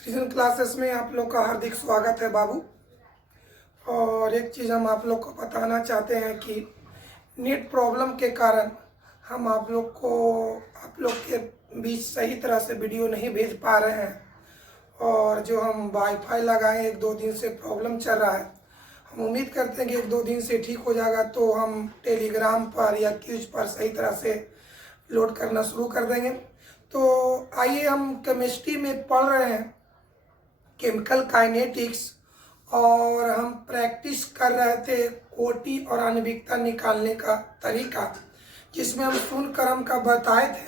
सृजन क्लासेस में आप लोग का हार्दिक स्वागत है बाबू। और एक चीज़ हम आप लोग को बताना चाहते हैं कि नेट प्रॉब्लम के कारण हम आप लोग के बीच सही तरह से वीडियो नहीं भेज पा रहे हैं। और जो हम वाईफाई लगाए 1-2 दिन से प्रॉब्लम चल रहा है। हम उम्मीद करते हैं कि 1-2 दिन से ठीक हो जाएगा तो हम टेलीग्राम पर या क्यूज पर सही तरह से लोड करना शुरू कर देंगे। तो आइए, हम केमिस्ट्री में पढ़ रहे हैं केमिकल काइनेटिक्स और हम प्रैक्टिस कर रहे थे कोटि और आणविकता निकालने का तरीका, जिसमें हम शून्य क्रम का बताए थे।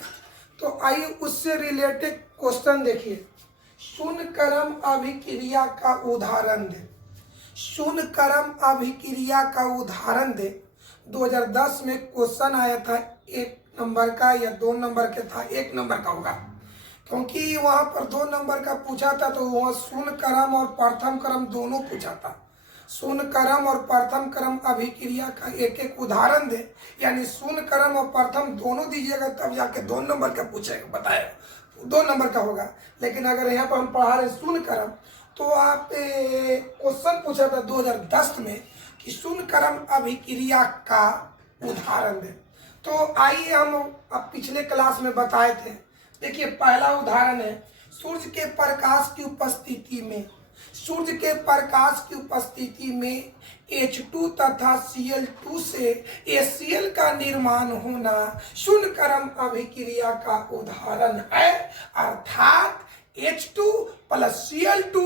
तो आइए उससे रिलेटेड क्वेश्चन देखिए। शून्य क्रम अभिक्रिया का उदाहरण दे। शून्य क्रम अभिक्रिया का उदाहरण दे। 2010 में क्वेश्चन आया था 1 नंबर का या 2 नंबर के था, 1 नंबर का होगा, क्योंकि वहां पर 2 नंबर का पूछा था तो वहाँ शून्य क्रम और प्रथम क्रम दोनों पूछा था। शून्य क्रम और प्रथम क्रम अभिक्रिया का एक उदाहरण दे, यानी शून्य क्रम और प्रथम दोनों दीजिएगा तब जाके 2 नंबर का पूछेगा, बताएगा 2 नंबर का होगा। लेकिन अगर यहाँ पर हम पढ़ा रहे शून्य क्रम तो आप क्वेश्चन पूछा था 2010 में कि शून्य क्रम अभिक्रिया का उदाहरण दे। तो आइए, हम अब पिछले क्लास में बताए थे। देखिए, पहला उदाहरण है सूर्य के प्रकाश की उपस्थिति में। सूर्य के प्रकाश की उपस्थिति में H2 तथा Cl2 से HCl का निर्माण होना शून्य क्रम अभिक्रिया का उदाहरण है। अर्थात H2 plus Cl2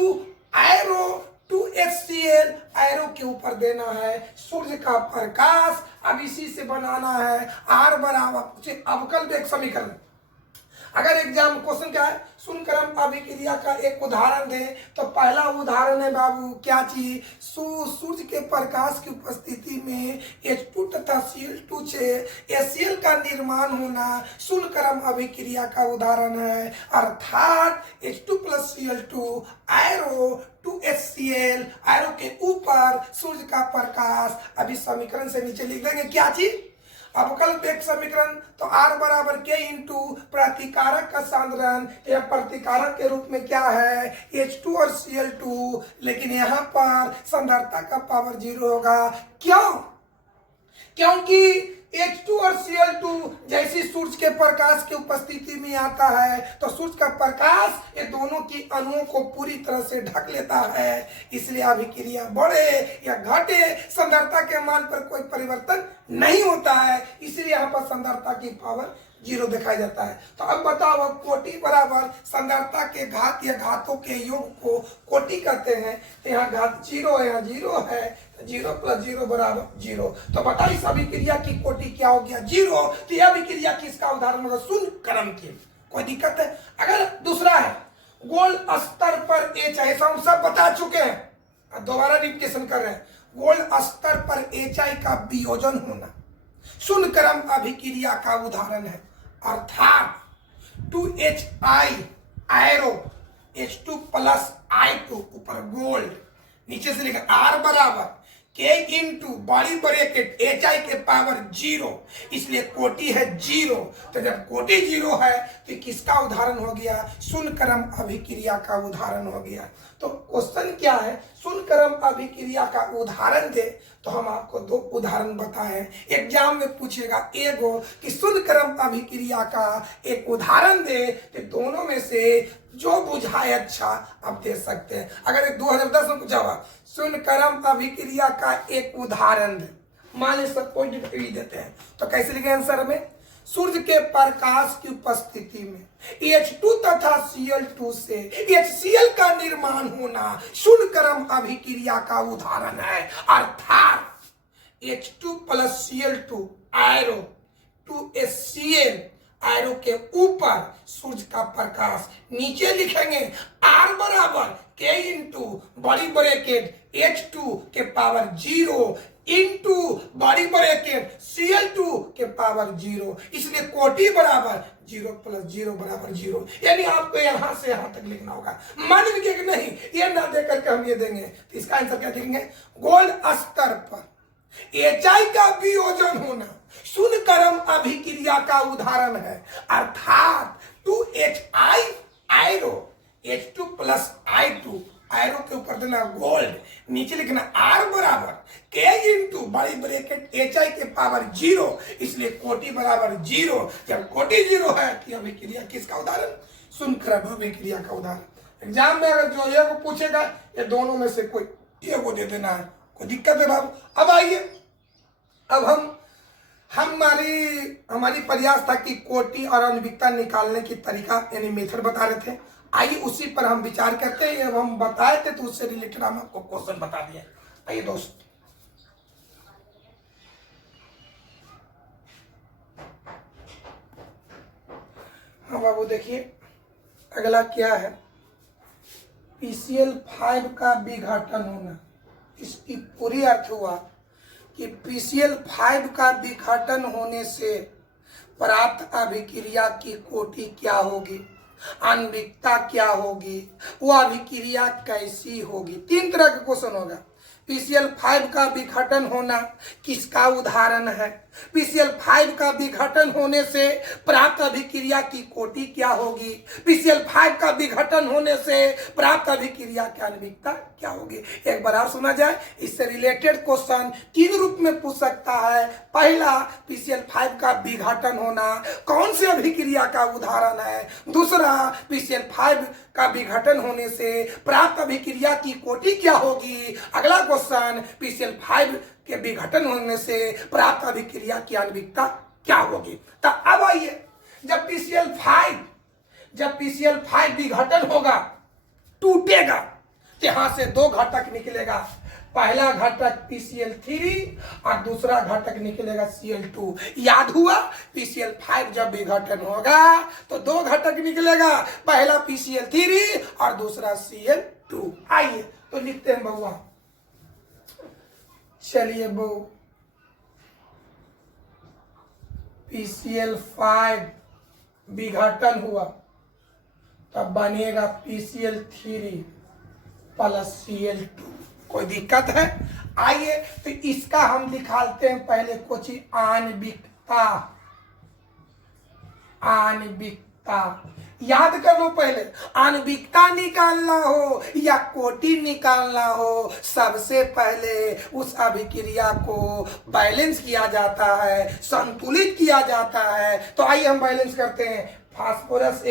arrow 2HCl arrow के ऊपर देना है सूर्य का प्रकाश। अब इसी से बनाना है R बराबर अवकल वेग समीकरण। अगर एग्जाम क्वेश्चन क्या है, शून्य क्रम अभिक्रिया का एक उदाहरण दे, तो पहला उदाहरण है बाबू क्या चीज, सूर्य के प्रकाश की उपस्थिति में H2 तथा Cl2 से HCl का निर्माण होना शून्य क्रम अभिक्रिया का उदाहरण है। अर्थात H2 plus Cl2 arrow 2HCl arrow के ऊपर सूर्य का प्रकाश। अभी समीकरण से नीचे लिख देंगे क्या चीज, अवकल वेग समीकरण। तो R बराबर K इंटू प्रतिकारक का सांद्रण या प्रतिकारक के रूप में क्या है H2 और Cl2, लेकिन यहाँ पर सांद्रता का पावर 0 होगा। क्यों? क्योंकि H2 और Cl2 जैसी सूर्य के प्रकाश की उपस्थिति में आता है तो सूर्य का प्रकाश ये दोनों की अणुओं को पूरी तरह से ढक लेता है। इसलिए अभिक्रिया बढ़े या घटे सांद्रता के मान पर कोई परिवर्तन नहीं होता है। इसलिए यहाँ पर सांद्रता की पावर 0 दिखाया जाता है। तो अब बताओ, कोटि बराबर सांद्रता के घात या घातों के योग को कोटि कहते हैं। तो यहाँ घात 0 है, यहाँ 0 है, 0 प्लस 0 बराबर 0। तो बताओ इस अभिक्रिया की कोटि क्या हो गया, 0। तो यह अभिक्रिया किसका उदाहरण होगा, शून्य क्रम की। कोई दिक्कत है? अगर दूसरा है गोल स्तर पर H, ऐसा हम सब बता चुके हैं, दोबारा रिपीटेशन कर रहे हैं। गोल स्तर पर HI का वियोजन होना शून्य क्रम अभिक्रिया का उदाहरण है। अर्थात 2HI arrow H2 plus I2 ऊपर गोल्ड, नीचे से लिखा R बराबर K इंटू बड़ी ब्रैकेट HI के पावर 0। इसलिए कोटि है 0। तो जब कोटि 0 है तो किसका उदाहरण हो गया, शून्य क्रम अभिक्रिया का उदाहरण हो गया। तो क्वेश्चन क्या है, शून्य क्रम अभिक्रिया का उदाहरण दे। तो हम आपको 2 उदाहरण बताए। एग्जाम में पूछेगा एगो कि शून्य क्रम अभिक्रिया का एक उदाहरण दे, तो दोनों में से जो बुझाए अच्छा आप दे सकते हैं। अगर 2010 में पूछा हुआ शून्य क्रम अभिक्रिया का एक उदाहरण दे, मान लीजिए पॉइंट देते हैं, तो कैसे लिखे आंसर में, सूर्य के प्रकाश की उपस्थिति में H2 तथा Cl2 से HCl का निर्माण होना शून्य क्रम अभिक्रिया का उदाहरण है। अर्थात H2 plus Cl2 arrow 2HCl arrow के ऊपर सूर्य का प्रकाश। नीचे लिखेंगे R बराबर K इंटू बड़ी ब्रैकेट H2 के पावर 0 इंटू बड़ी ब्रैकेट Cl2 के पावर 0। इसलिए कोटि बराबर 0 प्लस 0 बराबर 0। यानी आपको यहां से यहां तक लिखना होगा। मान लीजिए कि नहीं, ये ना दे करके हम ये देंगे, तो इसका आंसर क्या देंगे, गोल स्तर पर HI का वियोजन होना शून्य क्रम अभिक्रिया का उदाहरण है। अर्थात 2HI arrow H2 plus I2, आयरो के ऊपर देना गोल्ड, नीचे लिखना R बराबर K इंटू बड़ी ब्रैकेट HI के पावर 0, इसलिए कोटि बराबर 0। जब कोटि 0 है कि अभिक्रिया किसका उदाहरण? सुनकर अभिक्रिया का उदाहरण। एग्जाम में अगर जो ये को पूछेगा, ये दोनों में से कोई ये को दे देना है, कोई दिक्कत है बाबू? अब आइए, अब हमारी प्रयास था कि कोटि और आणविकता निकालने की तरीका यानी मेथड बता रहे थे। आइए उसी पर हम विचार करते हैं। अब हम बताए थे तो उससे रिलेटेड हम आपको क्वेश्चन बता दिए। आइए दोस्त, हाँ बाबू देखिए, अगला क्या है? PCl5 का विघटन होना। इसकी पूरी अर्थ हुआ कि PCl5 का विघटन होने से प्राप्त अभिक्रिया की कोटि क्या होगी, आणविकता क्या होगी, वो अभिक्रिया कैसी होगी। 3 तरह के क्वेश्चन होगा। PCl5 का विघटन होना किसका उदाहरण है? PCl5 का विघटन होने से प्राप्त अभिक्रिया की कोटि क्या होगी? PCl5 का विघटन होने से प्राप्त अभिक्रिया की आणविकता क्या होगी? एक बार और सुना जाए। इससे रिलेटेड क्वेश्चन 3 रूप में पूछ सकता है। पहला, PCl5 का विघटन होना कौन सी अभिक्रिया का उदाहरण है? दूसरा, PCl5 का विघटन होने से प्राप्त अभिक्रिया की कोटि क्या होगी? अगला क्वेश्चन, PCl5 के विघटन होने से प्राप्त अभिक्रिया की आणविकता क्या होगी? तो अब आइए, जब PCl5 विघटन होगा, टूटेगा, तो यहां से 2 घटक निकलेगा। पहला घटक PCl3 और दूसरा घटक निकलेगा Cl2। याद हुआ? PCl5 जब विघटन होगा तो 2 घटक निकलेगा, पहला PCl3 और दूसरा Cl2। आइए तो लिखते हैं बउआ। चलिए बहू, PCl5 विघटन हुआ तब बनेगा PCl3 प्लस Cl2। कोई दिक्कत है? आइए तो इसका हम निकालते हैं पहले कुछ आणविकता। याद कर लो, पहले आणविकता निकालना हो या कोटि निकालना हो, सबसे पहले उस अभिक्रिया को बैलेंस किया जाता है, संतुलित किया जाता है। तो आइए हम बैलेंस करते हैं। फास्फोरस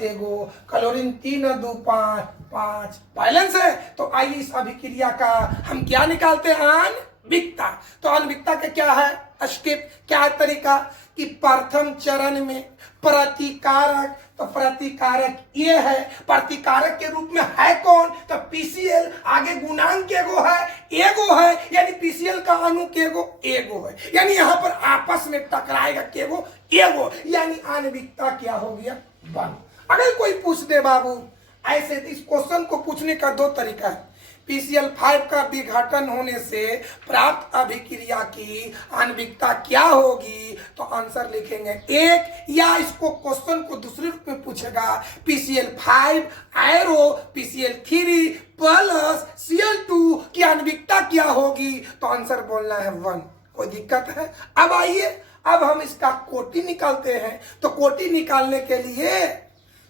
एगो, क्लोरीन 3 और 2 5 बैलेंस है। तो आइए इस अभिक्रिया का हम क्या निकालते हैं? आणविकता। तो आणविकता का क्या है स्टेप, क्या है तरीका कि प्रथम चरण में प्रतिकारक, तो प्रतिकारक ये है, प्रतिकारक के रूप में है कौन? तो PCl, आगे गुणांक एगो है, यानी PCl का अणु एगो है, यानी यहाँ पर आपस में टकराएगा एगो, यानी आणविकता क्या हो गया? 1। अगर कोई पूछ दे बाबू, ऐसे इस क्वेश्चन को पूछने का 2 तरीका है। PCl5 का विघटन होने से प्राप्त अभिक्रिया की आणविकता क्या होगी? तो आंसर लिखेंगे 1, या इसको क्वेश्चन को दूसरे रूप में पूछेगा, PCl5 आयरो PCl3 प्लस Cl2 की आणविकता क्या होगी? तो आंसर बोलना है 1। कोई दिक्कत है? अब आइए, अब हम इसका कोटि निकालते हैं। तो कोटि निकालने के लिए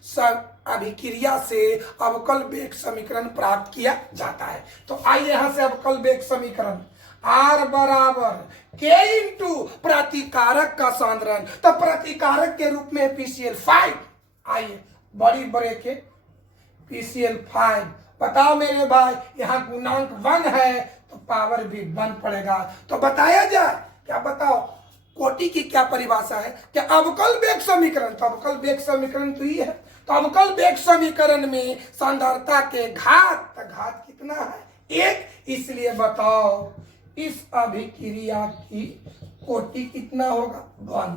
सब अभिक्रिया से अवकल वेग समीकरण प्राप्त किया जाता है। तो आइए यहां से अवकल वेग समीकरण R बराबर K इंटू प्रतिकारक का सांद्रण। तो प्रतिकारक के रूप में PCl5, आइए बड़ी ब्रैकेट PCl5। बताओ मेरे भाई, यहाँ गुणांक 1 है तो पावर भी 1 पड़ेगा। तो बताया जाए, क्या बताओ कोटि की क्या परिभाषा है? क्या अवकल वेग समीकरण। तो अवकल वेग समीकरण तो ये है। तो अवकल वेग समीकरण में सांद्रता के घात कितना है? 1। इसलिए बताओ इस अभिक्रिया की कोटि कितना होगा? 1।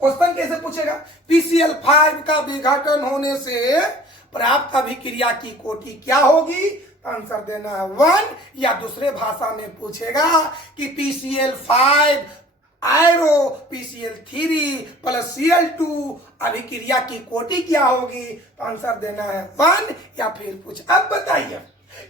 क्वेश्चन कैसे पूछेगा? PCl5 का विघटन होने से प्राप्त अभिक्रिया की कोटि क्या होगी? आंसर देना है 1, या दूसरे भाषा में पूछेगा कि PCl5 आयरो PCl3 प्लस Cl2 अभिक्रिया की कोटि क्या होगी? तो आंसर देना है 1, या फिर पूछ। अब बताइए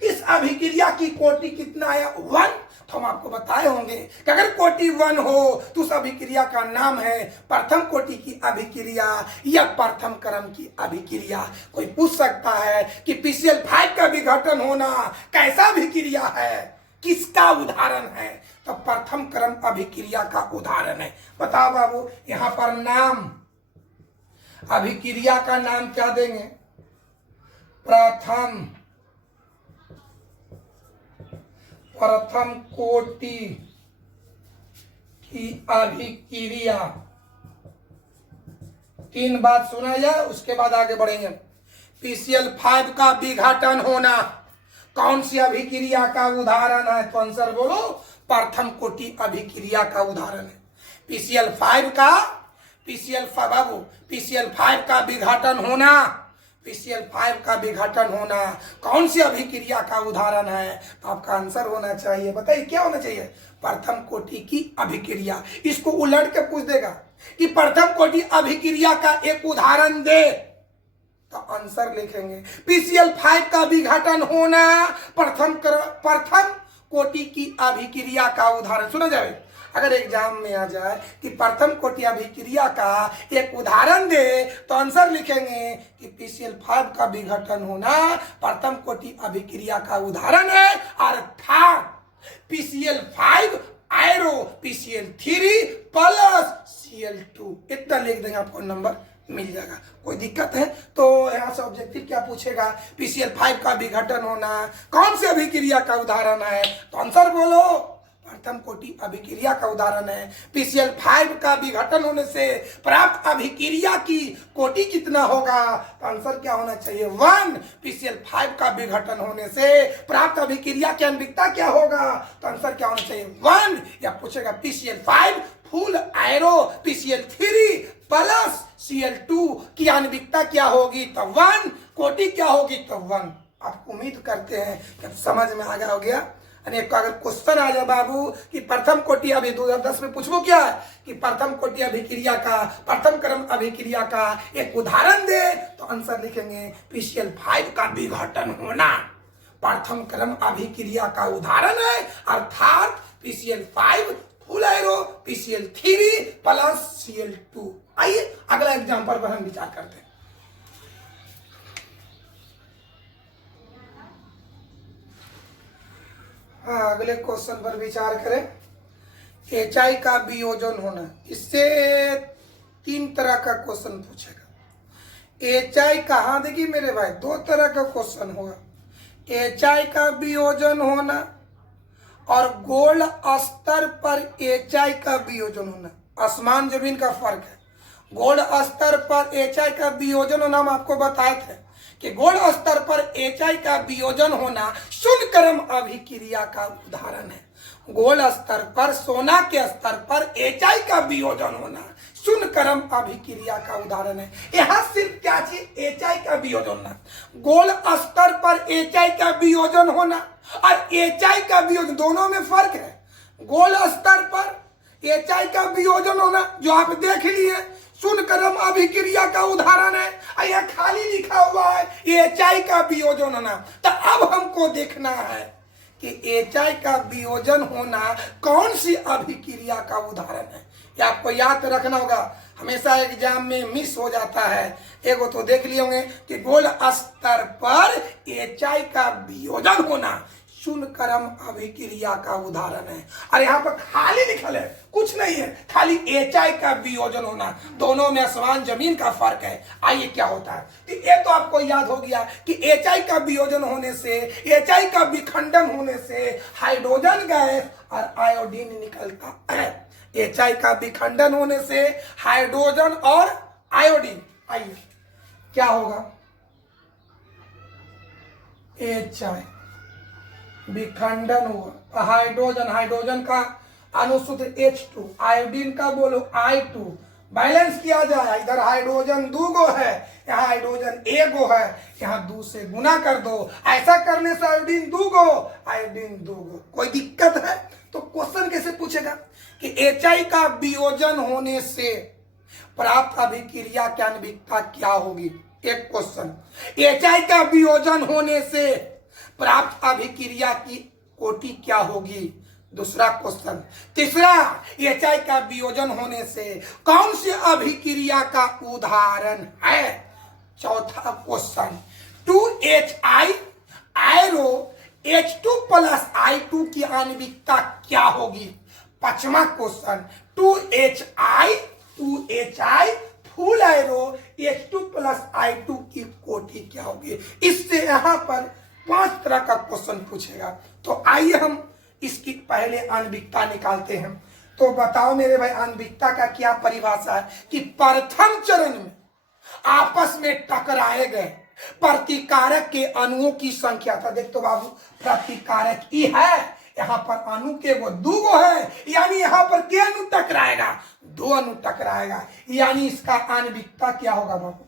इस अभिक्रिया की कोटि कितना है? 1। तो हम आपको बताए होंगे कि अगर कोटि 1 हो तो उस अभिक्रिया का नाम है प्रथम कोटि की अभिक्रिया या प्रथम क्रम की अभिक्रिया। कोई पूछ सकता है कि PCl5 का विघटन होना कैसा अभिक्रिया है, किसका उदाहरण है? तो प्रथम क्रम अभिक्रिया का उदाहरण है। बताओ बाबू, यहां पर नाम अभिक्रिया का नाम क्या देंगे? प्रथम कोटि की अभिक्रिया। 3 बात सुना जाए, उसके बाद आगे बढ़ेंगे। PCl5 का विघटन होना कौन सी अभिक्रिया का उदाहरण है? तो आंसर बोलो, प्रथम कोटि अभिक्रिया का उदाहरण है। PCl5 का PCl5 का विघटन होना, PCl5 का विघटन होना कौन सी अभिक्रिया का उदाहरण है? तो आपका आंसर होना चाहिए, बताइए क्या होना चाहिए? प्रथम कोटि की अभिक्रिया। इसको उलट के पूछ देगा कि प्रथम कोटि अभिक्रिया का एक उदाहरण दे, तो आंसर लिखेंगे PCl5 का विघटन होना प्रथम कोटि की अभिक्रिया का उदाहरण। सुना जाए, अगर एग्जाम में आ जाए कि प्रथम कोटि अभिक्रिया का एक उदाहरण दे, तो आंसर लिखेंगे कि PCl5 का विघटन होना प्रथम कोटि अभिक्रिया का उदाहरण है, अर्थात PCl5 आयरो PCl3 प्लस Cl2। इतना लिख देंगे, आपको नंबर मिल जाएगा। कोई दिक्कत है तो यहाँ से ऑब्जेक्टिव क्या पूछेगा? PCl5 का विघटन होना कौन सी अभिक्रिया का उदाहरण है? तो आंसर बोलो, प्रथम कोटि अभिक्रिया का उदाहरण है। PCl5 का विघटन होने से प्राप्त अभिक्रिया की कोटि कितना होगा? तो आंसर क्या होना चाहिए? 1। PCl5 का विघटन होने से प्राप्त अभिक्रिया की आणविकता क्या होगा? तो आंसर क्या होना चाहिए? 1। या पूछेगा PCl5 full आयरो PCl3 plus Cl2 की आणविकता क्या होगी? तो 1। कोटि क्या होगी? तो 1। आप उम्मीद करते हैं कि समझ में आ गया हो गया। अनेक अगर क्वेश्चन आ जाए बाबू कि प्रथम कोटि अभी 2010 में पूछो क्या है कि प्रथम कोटि अभिक्रिया का, प्रथम क्रम अभिक्रिया का एक उदाहरण दे, तो आंसर लिखेंगे PCl5 का विघटन होना प्रथम क्रम अभिक्रिया का उदाहरण है, अर्थात PCl5 full आयरो PCl3 plus Cl2। आइए अगला एग्जाम्पल पर हम विचार करते हैं। अगले क्वेश्चन पर विचार करें। HI का वियोजन होना, इससे 3 तरह का क्वेश्चन पूछेगा। HI कहाँ, देखिए मेरे भाई 2 तरह का क्वेश्चन होगा। HI का वियोजन होना और गोल्ड स्तर पर HI का वियोजन होना, आसमान जमीन का फर्क है। गोल्ड स्तर पर HI का वियोजन होना हम आपको बताए थे कि गोल्ड स्तर पर HI का वियोजन होना शून्य क्रम अभिक्रिया का उदाहरण है। गोल्ड स्तर पर, सोना के स्तर पर HI का वियोजन होना शून्य क्रम अभिक्रिया का उदाहरण है। यहां सिर्फ क्या चीज? HI का वियोजन होना। गोल्ड स्तर पर HI का वियोजन होना और HI का वियोजन, दोनों में फर्क है। गोल्ड स्तर पर HI का वियोजन होना जो आप देख लिए शून्य क्रम अभिक्रिया का उदाहरण है। यह खाली लिखा हुआ है HI का वियोजन होना। तो अब हमको देखना है कि HI का वियोजन होना कौन सी अभिक्रिया का उदाहरण है। ये आपको याद रखना होगा, हमेशा एग्जाम में मिस हो जाता है। एगो तो देख लिए होंगे कि गोल्ड स्तर पर HI का वियोजन होना शून्य क्रम अभिक्रिया का उदाहरण है, और यहाँ पर खाली लिखल है, कुछ नहीं है, खाली HI का वियोजन होना। दोनों में आसमान जमीन का फर्क है। आइए क्या होता है, तो ये तो आपको याद हो गया कि HI का वियोजन होने से, HI का विखंडन होने से हाइड्रोजन गैस और आयोडीन निकलता है। HI का विखंडन होने से हाइड्रोजन और आयोडीन, आइए क्या होगा? HI विखंडन हुआ, हाइड्रोजन का अनुसूत्र H2, आयोडीन का बोलो I2, बैलेंस किया जाए। इधर हाइड्रोजन 2 गो है, यहाँ हाइड्रोजन 1 गो है, यहाँ 2 से गुना कर दो। ऐसा करने से आयोडीन 2 गो, आयोडीन 2 गो। कोई दिक्कत है? तो क्वेश्चन कैसे पूछेगा कि HI का वियोजन होने से प्राप्त अभिक्रिया की आणविकता क्या होगी? एक क्वेश्चन, HI का वियोजन होने से प्राप्त अभिक्रिया की कोटि क्या होगी? दूसरा क्वेश्चन। तीसरा, HI का वियोजन होने से कौन सी अभिक्रिया का उदाहरण है? चौथा क्वेश्चन, 2HI आयरो H2+I2 की आणविकता क्या होगी? पांचवा क्वेश्चन, 2HI फुल आयरो H2+I2 की कोटि क्या होगी? इससे यहां पर 5 तरह का क्वेश्चन पूछेगा। तो आइए हम इसकी पहले आणविकता निकालते हैं। तो बताओ मेरे भाई, आणविकता का क्या परिभाषा है? कि प्रथम चरण में आपस में टकराए गए प्रतिकारक के अणुओं की संख्या था। देख तो बाबू, प्रतिकारक ई है, यहां पर अणु के वो दो है, यानी यहां पर क्या अणु टकराएगा? 2 अणु टकराएगा, यानी इसका आणविकता क्या होगा बाबू?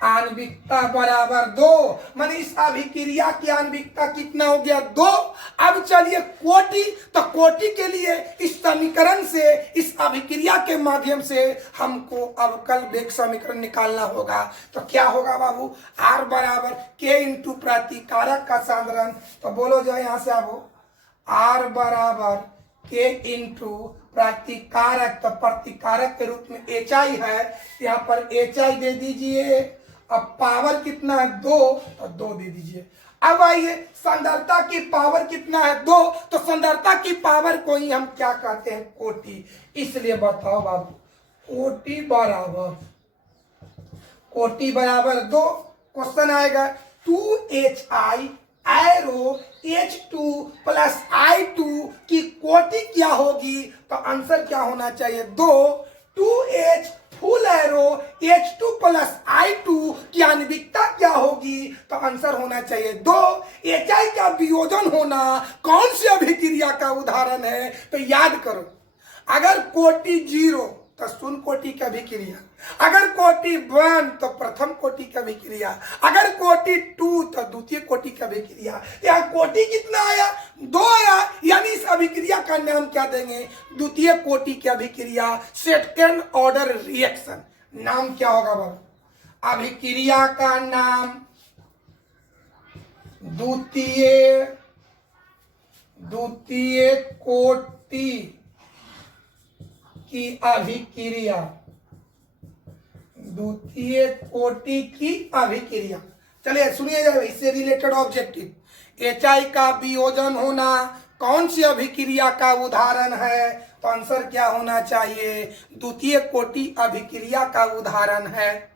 आणविकता बराबर 2। माने इस अभिक्रिया की आणविकता कितना हो गया? 2। अब चलिए कोटि, तो कोटि के लिए इस समीकरण से, इस अभिक्रिया के माध्यम से हमको अवकल वेग समीकरण निकालना होगा। तो क्या होगा बाबू? R बराबर K इंटू प्रतिकारक का साधारण। तो बोलो जाए यहां से आप, R बराबर K इंटू प्रतिकारक, तो प्रतिकारक के रूप में HI है, यहाँ पर HI दे दीजिए। अब पावर कितना है? 2, तो 2 दे दीजिए। अब आइए, सांद्रता की पावर कितना है? 2, तो सांद्रता की पावर को ही हम क्या कहते हैं? कोटि। इसलिए बताओ बाबू, कोटि बराबर 2। क्वेश्चन आएगा 2HI एरो H2+I2 की कोटि क्या होगी? तो आंसर क्या होना चाहिए? 2। 2H फुल एरो H2+I2 की आणविकता क्या होगी? तो आंसर होना चाहिए 2। HI का वियोजन होना कौन सी अभिक्रिया का उदाहरण है? तो याद करो, अगर कोटि 0 तो शून्य कोटि की अभिक्रिया, अगर कोटि 1 तो प्रथम कोटि की अभिक्रिया, अगर कोटि 2 तो द्वितीय कोटि की अभिक्रिया। यहाँ कोटि कितना आया? 2 आया, यानी इस अभिक्रिया का नाम क्या देंगे? द्वितीय कोटि की अभिक्रिया, सेकंड ऑर्डर रिएक्शन। नाम क्या होगा बाबू? अभिक्रिया का नाम द्वितीय कोटि की अभिक्रिया, द्वितीय कोटि की अभिक्रिया। चलिए सुनिए जरा, इससे रिलेटेड ऑब्जेक्टिव। HI का वियोजन होना कौन सी अभिक्रिया का उदाहरण है? तो आंसर क्या होना चाहिए? द्वितीय कोटि अभिक्रिया का उदाहरण है।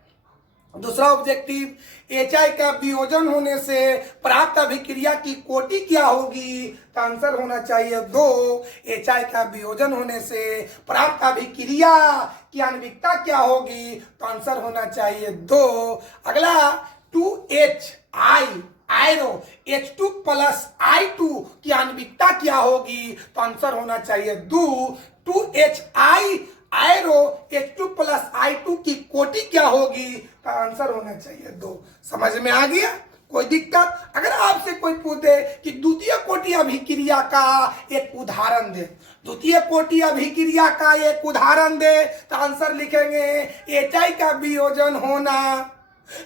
दूसरा ऑब्जेक्टिव, HI का वियोजन होने से प्राप्त अभिक्रिया की कोटि क्या होगी? तो आंसर होना चाहिए 2। HI का वियोजन होने से प्राप्त अभिक्रिया की आणविकता क्या होगी? तो आंसर होना चाहिए 2। अगला 2HI आयरो H2+I2 की आणविकता क्या होगी? तो आंसर होना चाहिए 2। 2HI आयरो H2+I2 की कोटि क्या होगी? तो आंसर होना चाहिए 2। समझ में आ गया? कोई दिक्कत? अगर आपसे कोई पूछे कि द्वितीय कोटि अभिक्रिया का एक उदाहरण दे, द्वितीय कोटि अभिक्रिया का एक उदाहरण दे, तो आंसर लिखेंगे HI का वियोजन होना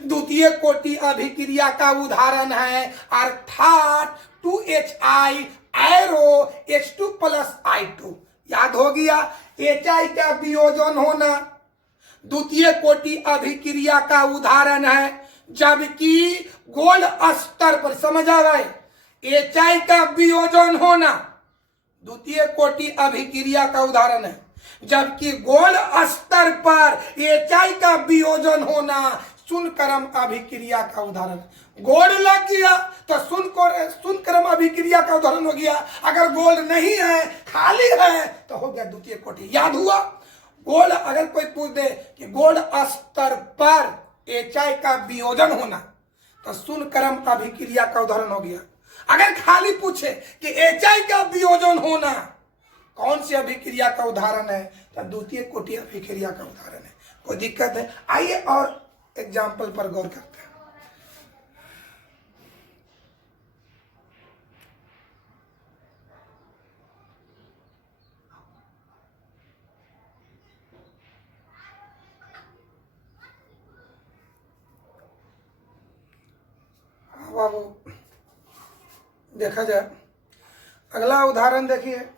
द्वितीय कोटि अभिक्रिया का उदाहरण है, अर्थात 2HI एरो H2+I2। याद हो गया? HI का वियोजन होना द्वितीय कोटि अभिक्रिया का उदाहरण है, जबकि गोल्ड स्तर पर, समझ आ रहा है, HI का वियोजन होना द्वितीय कोटि अभिक्रिया का उदाहरण है, जबकि गोल्ड स्तर पर HI का वियोजन होना शून्य क्रम अभिक्रिया का उदाहरण। गोल्ड लग गया तो शून्य क्रम अभिक्रिया का उदाहरण हो गया। अगर गोल्ड नहीं है, खाली है, तो हो गया द्वितीय कोटि। याद हुआ? गोल्ड, अगर कोई पूछ दे कि गोल्ड स्तर पर HI का वियोजन होना, तो शून्य क्रम अभिक्रिया का उदाहरण हो गया। अगर खाली पूछे कि HI का वियोजन होना कौन सी अभिक्रिया का उदाहरण है, तो द्वितीय कोटि अभिक्रिया का उदाहरण है। कोई दिक्कत है? आइए और एग्जाम्पल पर गौर करते हैं। बाबू देखा जाए। अगला उदाहरण देखिए,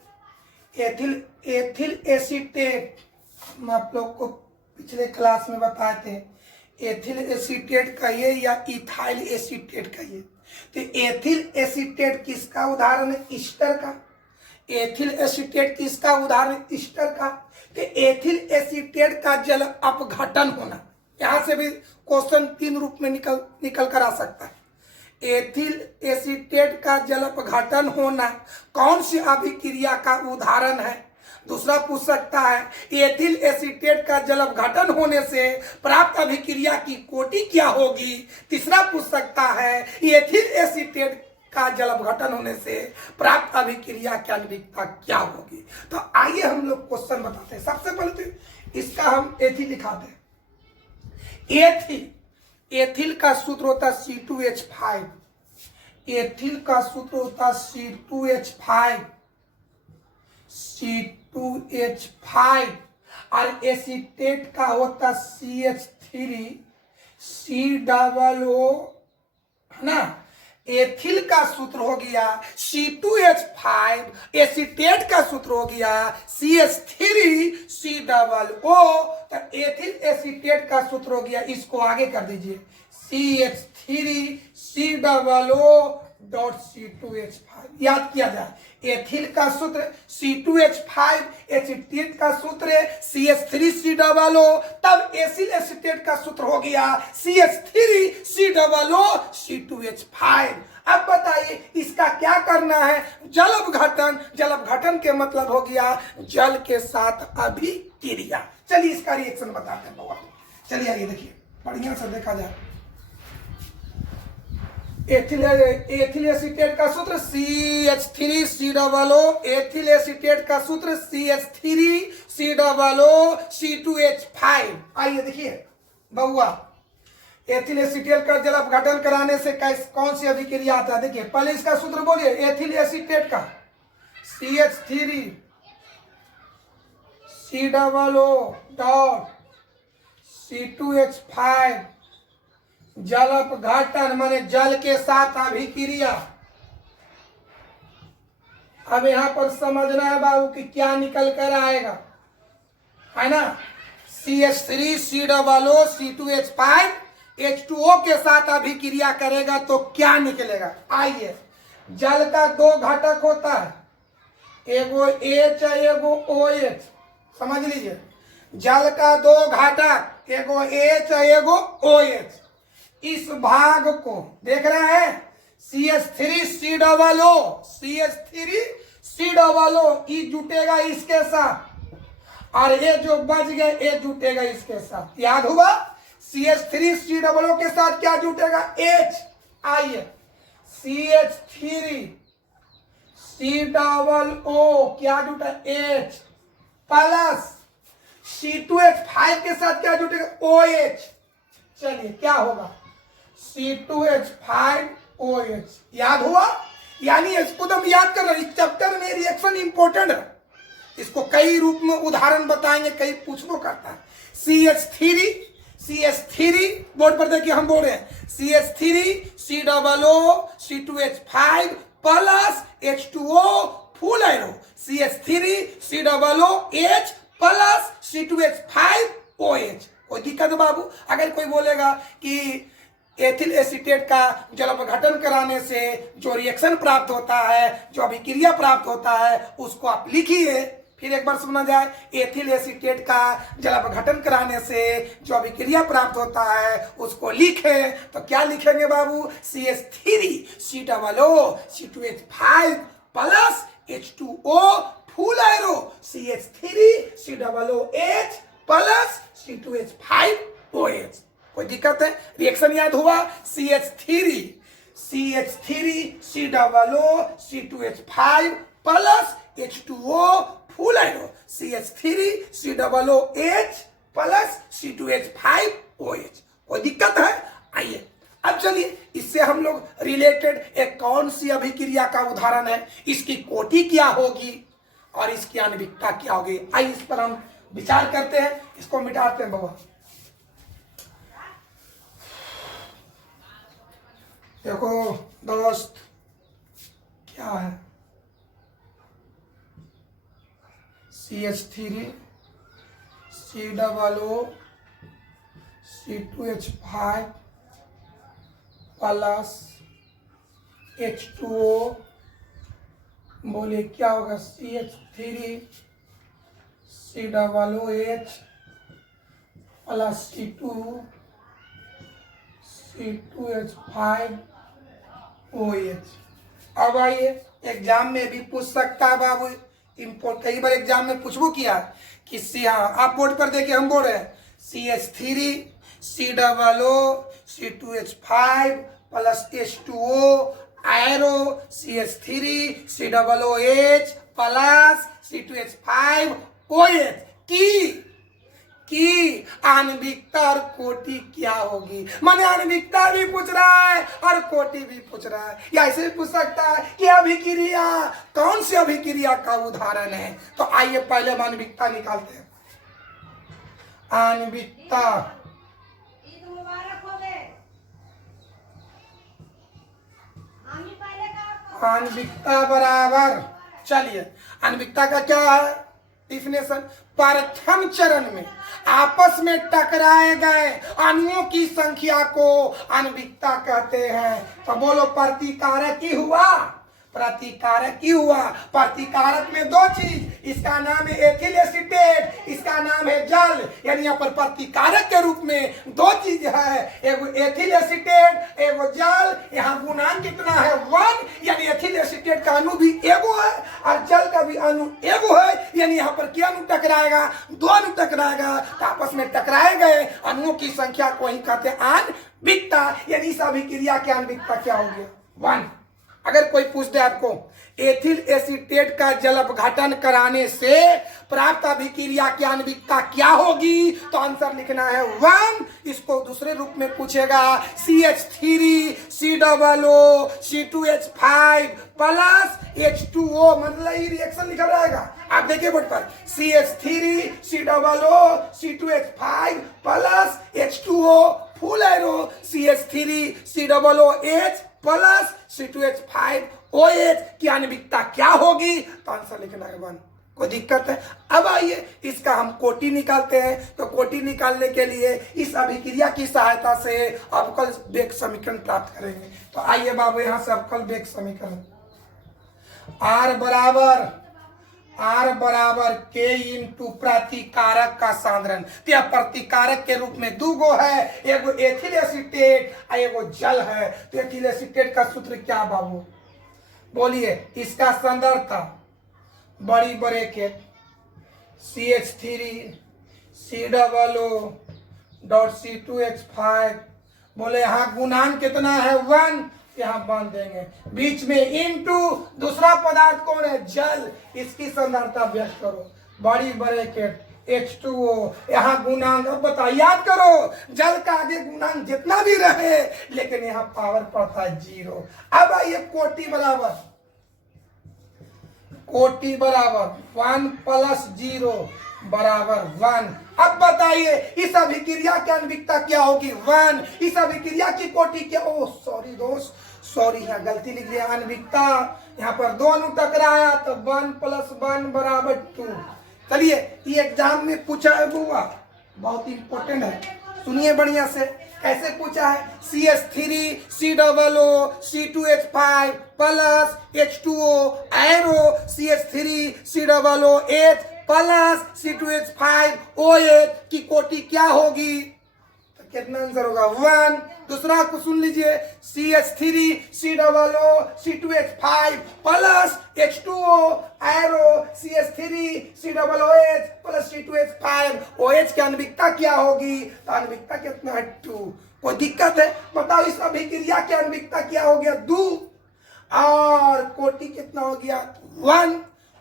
एथिल एथिल एसीटेट। हम आप लोग को पिछले क्लास में बताए थे एथिल एसीटेट कहिए या इथाइल एसीटेट कहिए। तो एथिल एसीटेट किसका उदाहरण है? ईस्टर का। एथिल एसीटेट किसका उदाहरण? ईस्टर का। तो एथिल एसीटेट का जल अपघटन होना, यहां से भी क्वेश्चन 3 रूप में निकल कर आ सकता है। एथिल एसीटेट का जल अपघटन होना कौन सी अभिक्रिया का उदाहरण है? दूसरा पूछ सकता है एथिल एसीटेट का जल अपघटन होने से प्राप्त अभिक्रिया की कोटि क्या होगी? तीसरा पूछ सकता है एथिल एसीटेट का जल अपघटन होने से प्राप्त अभिक्रिया की आणविकता क्या होगी? तो आइए हम लोग क्वेश्चन बताते हैं। सबसे पहले तो इसका हम एथिल लिखाते हैं। एथिल का सूत्र होता है C2H5। एथिल का सूत्र होता है C2H5 और एसीटेट का होता CH3 COO, है ना। एथिल का सूत्र हो गया C2H5, एसीटेट का सूत्र हो गया CH3 COO। तो एथिल एसीटेट का सूत्र हो गया, इसको आगे कर दीजिए CH3 COO C2H5। याद किया जाए, एथिल का सूत्र C2H5, एसीटेट का सूत्र CH3 COO, तब एथिल एसीटेट का सूत्र हो गया CH3 COO C2H5। अब बताइए इसका क्या करना है? जल अपघटन। जल अपघटन के मतलब हो गया जल के साथ अभिक्रिया। चलिए इसका रिएक्शन बताते हैं बाबा। चलिए आइए देखिए, बढ़िया से देखा जाए। एथिल एसीटेट का सूत्र CH3 COO, एथिल एसीटेट का सूत्र CH3 COO C2H5। आइए देखिए बउआ, एथिल एसीटेट का जल अपघटन कराने से कौन सी अभिक्रिया आता है? देखिए पहले इसका सूत्र बोलिए। एथिल एसीटेट का CH3 COO C2H5 जल अपघटन माने जल के साथ अभिक्रिया। अब यहां पर समझना है बाबू कि क्या निकल कर आएगा, है ना। CH3 COO C2H5 H2O के साथ अभिक्रिया करेगा तो क्या निकलेगा? आइए, जल का 2 घटक होता है, एगो H एगो OH। समझ लीजिए, जल का 2 घटक, एगो H एगो OH। इस भाग को देख रहे हैं CH3 COO ई जुटेगा इसके साथ और ये जो बच गए ये जुटेगा इसके साथ। याद हुआ? CH3 COO के साथ क्या जुटेगा? H। आइए, CH3 COO क्या जुटा? H प्लस C2H5 के साथ क्या जुटेगा? OH। चलिए क्या होगा? C2H5OH। याद हुआ? यानी इसको तो हम याद कर रहे हैं। इस चैप्टर में रिएक्शन इंपॉर्टेंट है, इसको कई रूप में उदाहरण बताएंगे, कई पूछनो करता है। CH3 बोर्ड पर देखिए, हम बोल रहे हैं CH3 COO C2H5 plus H2O full arrow CH3 COO H plus C2H5OH। कोई दिक्कत है बाबू? अगर कोई बोलेगा कि एथिल एसीटेट का जल अपघटन कराने से जो रिएक्शन प्राप्त होता है, जो अभिक्रिया प्राप्त होता है, उसको आप लिखिए। फिर एक बार सुना जाए, एथिल एसीटेट का जल अपघटन कराने से जो अभिक्रिया प्राप्त होता है उसको लिखें। तो क्या लिखेंगे बाबू? CH3 COO C2H5 plus H2O full arrow CH3 COO H plus C2H5OH। कोई दिक्कत है? रिएक्शन याद हुआ? CH3 COO C2H5 plus H2O full arrow CH3 COO H plus C2H5OH। कोई दिक्कत है? आइए अब चलिए, इससे हम लोग रिलेटेड एक कौन सी अभिक्रिया का उदाहरण है, इसकी कोटि क्या होगी और इसकी आणविकता क्या होगी, आइए इस पर हम विचार करते हैं। इसको मिटाते हैं बाबा। देखो दोस्त, क्या है? CH3 COO C2H5 plus H2O। बोलिए क्या होगा? CH3 COOH plus C2H5 OH। अब आइए, एग्जाम में भी पूछ सकता है बाबू, कई बार एग्जाम में पूछबो किया कि आप बोर्ड पर देखिए, हम बोल रहे हैं CH3 COO C2H5 plus H2O arrow CH3 COOH plus C2H5 OH की आणविकता और कोटि क्या होगी? माने आणविकता भी पूछ रहा है और कोटि भी पूछ रहा है, या ऐसे भी पूछ सकता है कि अभिक्रिया कौन सी अभिक्रिया का उदाहरण है। तो आइए पहले हम आणविकता निकालते हैं। आणविकता बराबर, चलिए आणविकता का क्या है डिफिनेशन? प्रथम चरण में आपस में टकराए गए अणुओं की संख्या को आणविकता कहते हैं। तो बोलो प्रतिकारक ही हुआ, प्रतिकारक ही हुआ। प्रतिकारक में दो चीज, इसका नाम है एथिल एसीटेट, इसका नाम है जल। यानी यहाँ पर प्रतिकारक के रूप में दो चीज है, एगो एथिल एसीटेट एगो जल। यहाँ गुणांक कितना है? 1, यानी एथिल एसीटेट का अणु भी एगो है और जल का भी अणु एगो है। यानी यहाँ पर क्या अणु टकराएगा? दो अणु टकराएगा। तो आपस में टकराए गए अणुओं की संख्या को ही कहते हैं आणविकता। यानी इस अभिक्रिया की आणविकता क्या हो गया? 1। अगर कोई पूछ दे आपको एथिल एसीटेट का जल अपघटन कराने से प्राप्त अभिक्रिया की आणविकता क्या होगी, तो आंसर लिखना है 1। इसको दूसरे रूप में पूछेगा CH3 COO C2H5 plus H2O, मतलब ये रिएक्शन लिखा रहेगा। आप देखिए बोर्ड पर CH3 COO C2H5 plus H2O full arrow CH3 COOH plus C2H5 OH की आणविकता क्या होगी, तो आंसर लिखना है 1। कोई दिक्कत है? अब आइए इसका हम कोटि निकालते हैं। तो कोटि निकालने के लिए इस अभिक्रिया की सहायता से अवकल वेग समीकरण प्राप्त करेंगे। तो आइए बाबू यहाँ से अवकल वेग समीकरण R बराबर K इंटू प्रतिकारक का सांद्रण। तो यह प्रतिकारक के रूप में दो गो है, एगो एथिल एसीटेट और एगो जल है। तो एथिल एसीटेट का सूत्र क्या बाबू? बोलिए, इसका सांद्रता बड़ी ब्रैकेट CH3 COO C2H5। बोले यहाँ गुणांक कितना है? 1, यहाँ बांध देंगे। बीच में इनटू दूसरा पदार्थ कौन है? जल। इसकी सांद्रता व्यक्त करो, बड़ी ब्रैकेट H2O। यहाँ गुणांक, अब बताओ, याद करो, जल का आगे गुणांक जितना भी रहे लेकिन यहाँ पावर पड़ता है 0। अब आइए कोटि बराबर 1 प्लस 0 बराबर 1। अब बताइए इस अभिक्रिया की आणविकता क्या होगी? 1। इस अभिक्रिया की कोटि क्या? ओ सॉरी दोस्त, सॉरी, यहाँ गलती लिख लिया। आणविकता यहाँ पर दो अणु टकराया तो 1 प्लस 1 बराबर 2। चलिए, ये एग्जाम में पूछा है बुआ, बहुत इंपॉर्टेंट है, सुनिए बढ़िया से। कैसे पूछा है? CH3 COO C2H5 plus H2O arrow CH3 COOH plus C2H5 OH की कोटि क्या होगी? तो कितना आंसर होगा? 1। दूसरा को सुन लीजिए, CH3 COO C2H5 plus H2O arrow CH3 COOH plus C2H5 OH की आणविकता क्या होगी? तो आणविकता कितना है? 2। कोई दिक्कत है? बताओ इस अभिक्रिया की आणविकता क्या हो गया? 2। और कोटि कितना हो गया? 1।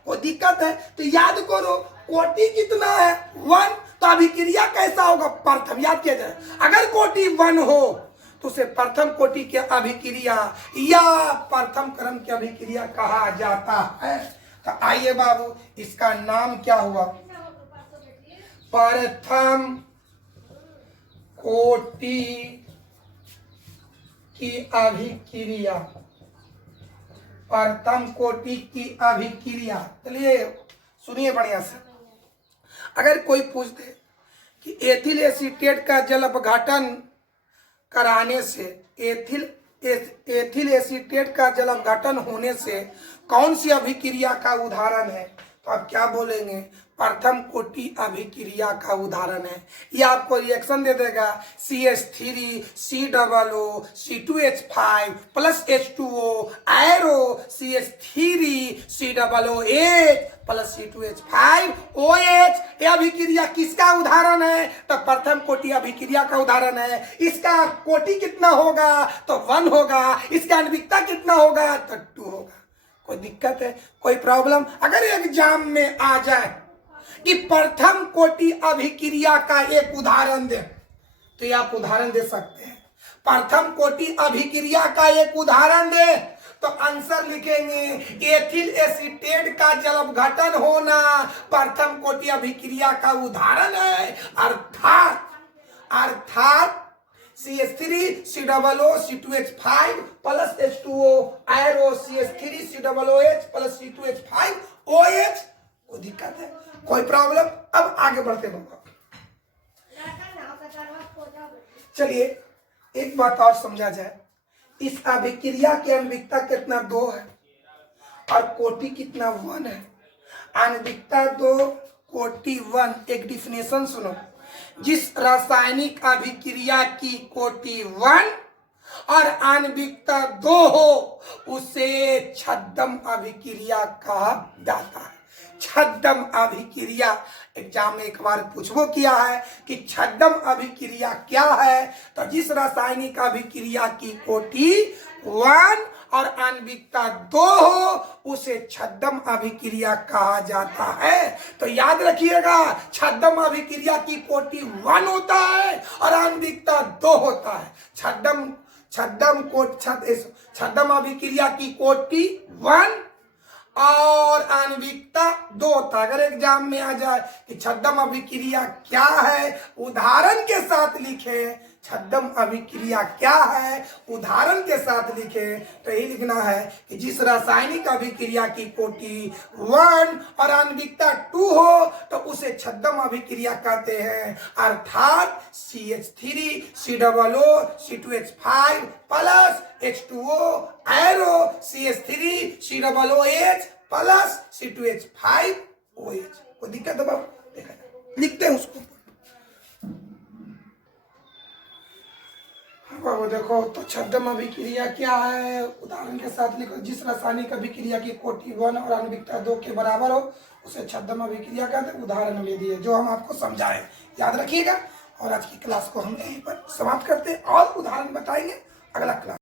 कोई दिक्कत है? तो याद करो कोटि कितना है? 1। तो अभिक्रिया कैसा होगा? प्रथम, याद किया जाए, अगर कोटि 1 हो तो उसे प्रथम कोटि की अभिक्रिया या प्रथम क्रम की अभिक्रिया कहा जाता है। तो आइए बाबू, इसका नाम क्या हुआ? प्रथम कोटि की अभिक्रिया। प्रथम कोटि की अभिक्रिया। चलिए सुनिए बढ़िया से। अगर कोई पूछ दे कि एथिल एसीटेट का जल अपघटन कराने से एथिल एसीटेट का जल अपघटन होने से कौन सी अभिक्रिया का उदाहरण है, तो आप क्या बोलेंगे? प्रथम कोटि अभिक्रिया का उदाहरण है। यह आपको रिएक्शन दे देगा CH3 COO C2H5 plus H2O arrow CH3 COOH plus C2H5 OH। यह अभिक्रिया किसका उदाहरण है? तो प्रथम कोटि अभिक्रिया का उदाहरण है। इसका कोटि कितना होगा? तो 1 होगा। इसका आणविकता कितना होगा? तो 2 होगा। कोई दिक्कत है? कोई प्रॉब्लम? अगर एग्जाम में आ जाए कि प्रथम कोटि अभिक्रिया का एक उदाहरण दे, तो ये आप उदाहरण दे सकते हैं। प्रथम कोटि अभिक्रिया का एक उदाहरण दे तो आंसर लिखेंगे एथिल एसीटेट का जल अपघटन होना प्रथम कोटि अभिक्रिया का उदाहरण है। अर्थात CH3 COO C2H5 plus H2O arrow CH3 COOH plus C2H5 OH। कोई दिक्कत है? कोई प्रॉब्लम? अब आगे बढ़ते बाबा। चलिए एक बात और समझा जाए। इस अभिक्रिया की आणविकता कितना 2 है और कोटि कितना 1 है। आणविकता 2 कोटि 1। एक डिफिनेशन सुनो। जिस रासायनिक अभिक्रिया की कोटि 1 और आणविकता 2 हो उसे छद्म अभिक्रिया कहा जाता है। छद्म अभिक्रिया एग्जाम में एक बार पूछबो किया है कि छद्म अभिक्रिया क्या है, तो जिस रासायनिक अभिक्रिया की कोटि 1 और आणविकता 2 हो उसे छद्म अभिक्रिया कहा जाता है। तो याद रखिएगा छद्म अभिक्रिया की कोटि 1 होता है और आणविकता 2 होता है। छद्म अभिक्रिया की कोटि 1 और आणविकता 2 होता है। अगर एग्जाम में आ जाए कि छद्म अभिक्रिया क्या है, उदाहरण के साथ लिखे। छद्म अभिक्रिया क्या है, उदाहरण के साथ लिखे। तो यही लिखना है कि जिस रासायनिक अभिक्रिया की कोटि 1 और आणविकता 2 हो तो उसे छद्म अभिक्रिया कहते हैं। अर्थात CH3 COO C2H5 plus H2O arrow CH3 COOH plus C2H5 OH। कोई दिक्कत है बाबू? देखा लिखते हैं उसको। बाबू देखो तो छद्म अभिक्रिया क्या है, उदाहरण के साथ लिखो। जिस रासायनिक अभिक्रिया की कोटि 1 और आणविकता 2 के बराबर हो उसे छद्म अभिक्रिया कहते हैं। उदाहरण में दिए जो हम आपको समझाए, याद रखिएगा। और आज की क्लास को हम यहीं पर समाप्त करते हैं और उदाहरण बताएंगे अगला क्लास।